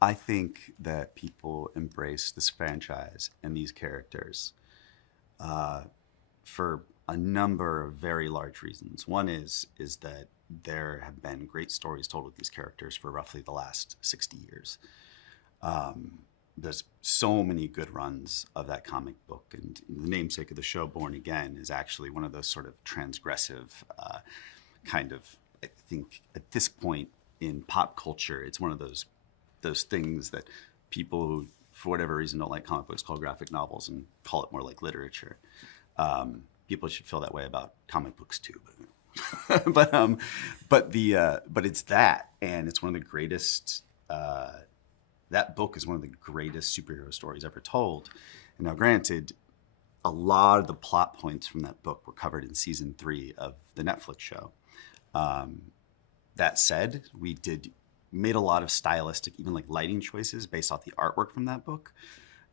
I think that people embrace this franchise and these characters uh, for a number of very large reasons. One is that there have been great stories told with these characters for roughly the last 60 years. Um, there's so many good runs of that comic book, and the namesake of the show, Born Again, is actually one of those sort of transgressive kind of. I think at this point in pop culture, it's one of those things that people who, for whatever reason, don't like comic books call graphic novels and call it more like literature. People should feel that way about comic books too, but but it's that, and it's one of the greatest. That book is one of the greatest superhero stories ever told. And now, granted, a lot of the plot points from that book were covered in season 3 of the Netflix show. Um, that said, we did made a lot of stylistic, even like lighting choices based off the artwork from that book.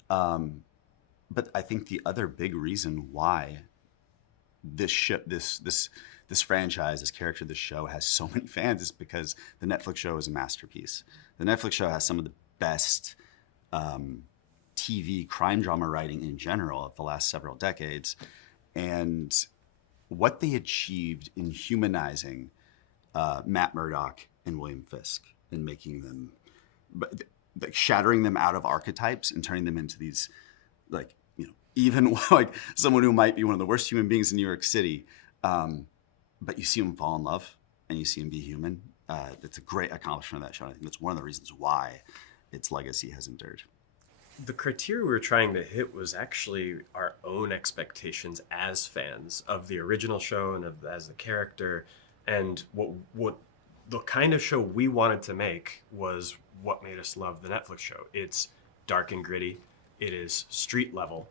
Um, but I think the other big reason why this franchise, this character, this show has so many fans is because the Netflix show is a masterpiece. The Netflix show has some of the best um, TV crime drama writing in general of the last several decades, and what they achieved in humanizing Matt Murdock and William Fisk and making them, like shattering them out of archetypes and turning them into these, like, even like someone who might be one of the worst human beings in New York City, but you see him fall in love and you see him be human. It's a great accomplishment of that show. I think that's one of the reasons why its legacy has endured. The criteria we were trying to hit was actually our own expectations as fans of the original show and as the character, and what the kind of show we wanted to make was what made us love the Netflix show. It's dark and gritty. It is street level.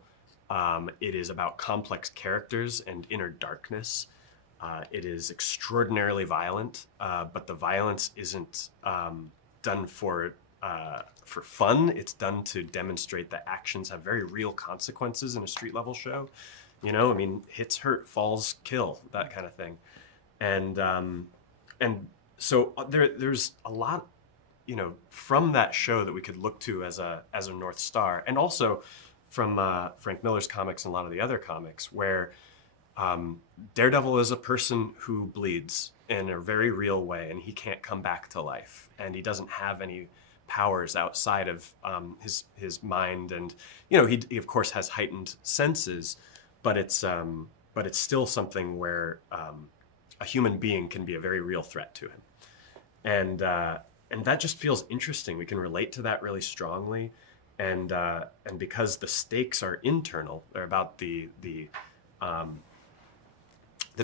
It is about complex characters and inner darkness. It is extraordinarily violent, but the violence isn't done for fun. It's done to demonstrate that actions have very real consequences in a street level show. I mean, hits hurt, falls kill, that kind of thing. And so there's a lot, from that show that we could look to as a North Star, and also from Frank Miller's comics and a lot of the other comics, where Daredevil is a person who bleeds in a very real way, and he can't come back to life, and he doesn't have any powers outside of his mind, and he of course has heightened senses, but it's still something where a human being can be a very real threat to him, and that just feels interesting. We can relate to that really strongly, and because the stakes are internal, they're about the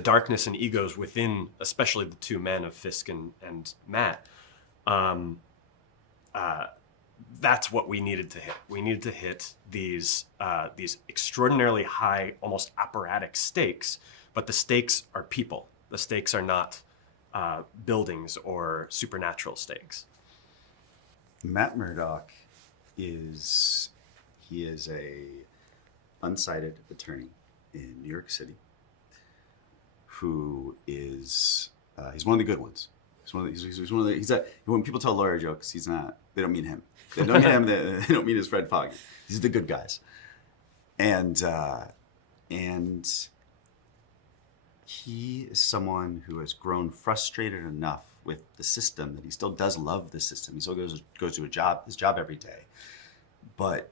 darkness and egos within, especially the two men of Fisk and Matt. That's what we needed to hit. We needed to hit these extraordinarily high, almost operatic stakes, but the stakes are people. The stakes are not buildings or supernatural stakes. Matt Murdock is a unsighted attorney in New York City who is he's one of the good ones. He's one of the when people tell lawyer jokes, he's not. They don't mean him. They don't mean him. They don't mean his Fred Fogg. These are the good guys, and he is someone who has grown frustrated enough with the system that he still does love the system. He still goes to his job every day, but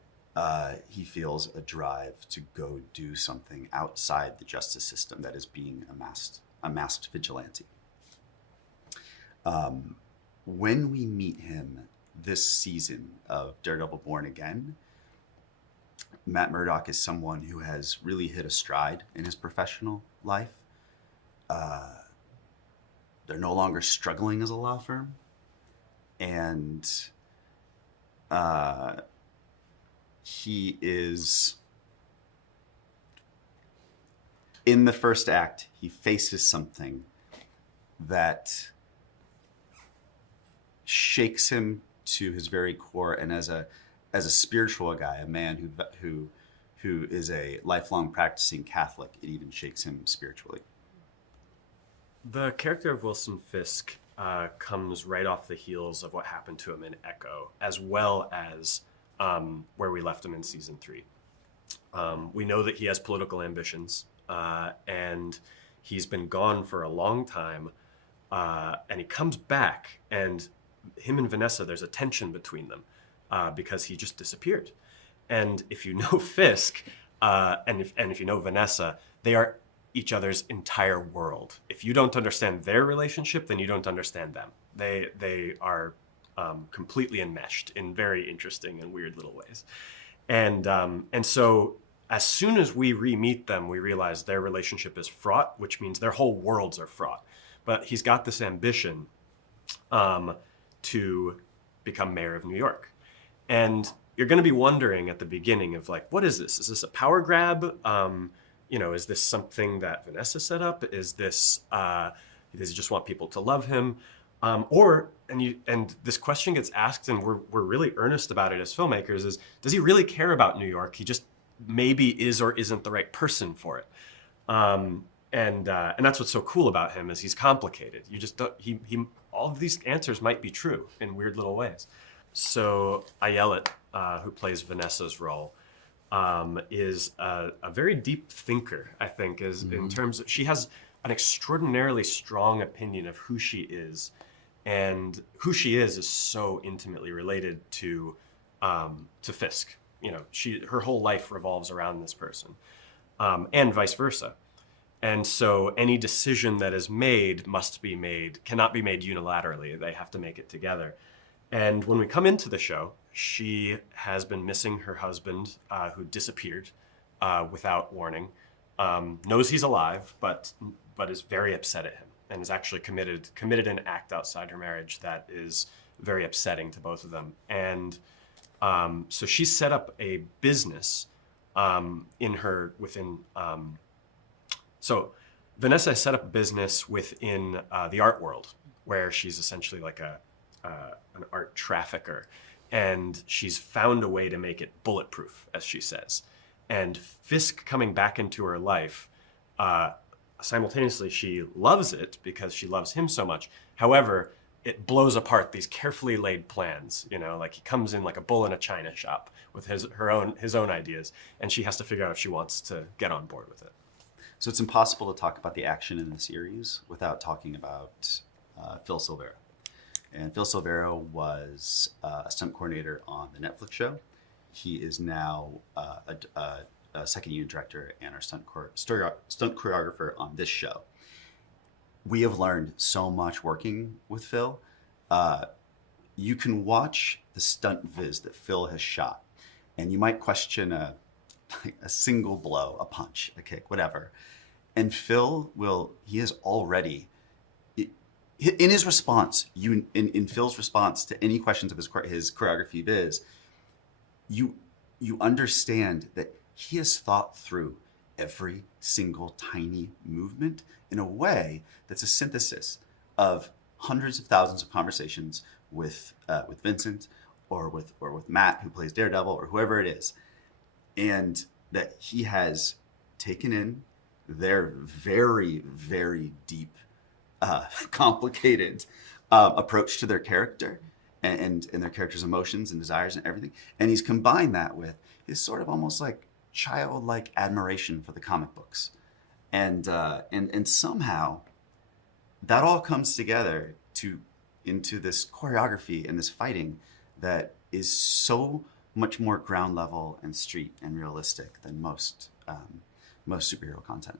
he feels a drive to go do something outside the justice system that is being a masked vigilante. When we meet him this season of Daredevil Born Again, Matt Murdock is someone who has really hit a stride in his professional life. They're no longer struggling as a law firm, and he is in the first act. He faces something that shakes him to his very core, and as a spiritual guy, a man who is a lifelong practicing Catholic, it even shakes him spiritually. The character of Wilson Fisk comes right off the heels of what happened to him in Echo, as well as where we left him in season 3. We know that he has political ambitions, and he's been gone for a long time, and he comes back, and him and Vanessa, there's a tension between them because he just disappeared. And if you know Fisk, and if you know Vanessa, they are each other's entire world. If you don't understand their relationship, then you don't understand them. They are completely enmeshed in very interesting and weird little ways. And so as soon as we re-meet them, we realize their relationship is fraught, which means their whole worlds are fraught. But he's got this ambition to become mayor of New York. And you're going to be wondering at the beginning of like, what is this? Is this a power grab? Is this something that Vanessa set up? Is this, does he just want people to love him? And this question gets asked, and we're really earnest about it as filmmakers, is does he really care about New York? He just maybe is or isn't the right person for it. And that's what's so cool about him, is he's complicated. You just don't, he all of these answers might be true in weird little ways. So Ayelet, who plays Vanessa's role, is a very deep thinker, I think, in terms of, she has an extraordinarily strong opinion of who she is, and who she is so intimately related to Fisk. Her whole life revolves around this person, and vice versa. And so any decision that is made cannot be made unilaterally. They have to make it together. And when we come into the show, she has been missing her husband, who disappeared without warning, knows he's alive, but is very upset at him, and has actually committed an act outside her marriage that is very upsetting to both of them. And so she set up a business So Vanessa set up a business within the art world, where she's essentially like an art trafficker, and she's found a way to make it bulletproof, as she says. And Fisk coming back into her life, simultaneously she loves it because she loves him so much. However, it blows apart these carefully laid plans. Like he comes in like a bull in a china shop with his own ideas, and she has to figure out if she wants to get on board with it. So it's impossible to talk about the action in the series without talking about Phil Silvera. And Phil Silvera was a stunt coordinator on the Netflix show. He is now a second unit director and our stunt choreographer on this show. We have learned so much working with Phil. You can watch the stunt viz that Phil has shot, and you might question a single blow, a punch, a kick, whatever. And Phil he has already, in his response, in Phil's response to any questions of his choreography viz, you understand that he has thought through every single tiny movement in a way that's a synthesis of hundreds of thousands of conversations with Vincent or with Matt, who plays Daredevil, or whoever it is, and that he has taken in their very, very deep, complicated approach to their character and their character's emotions and desires and everything, and he's combined that with his sort of almost like childlike admiration for the comic books, and somehow that all comes together into this choreography and this fighting that is so much more ground level and street and realistic than most superhero content.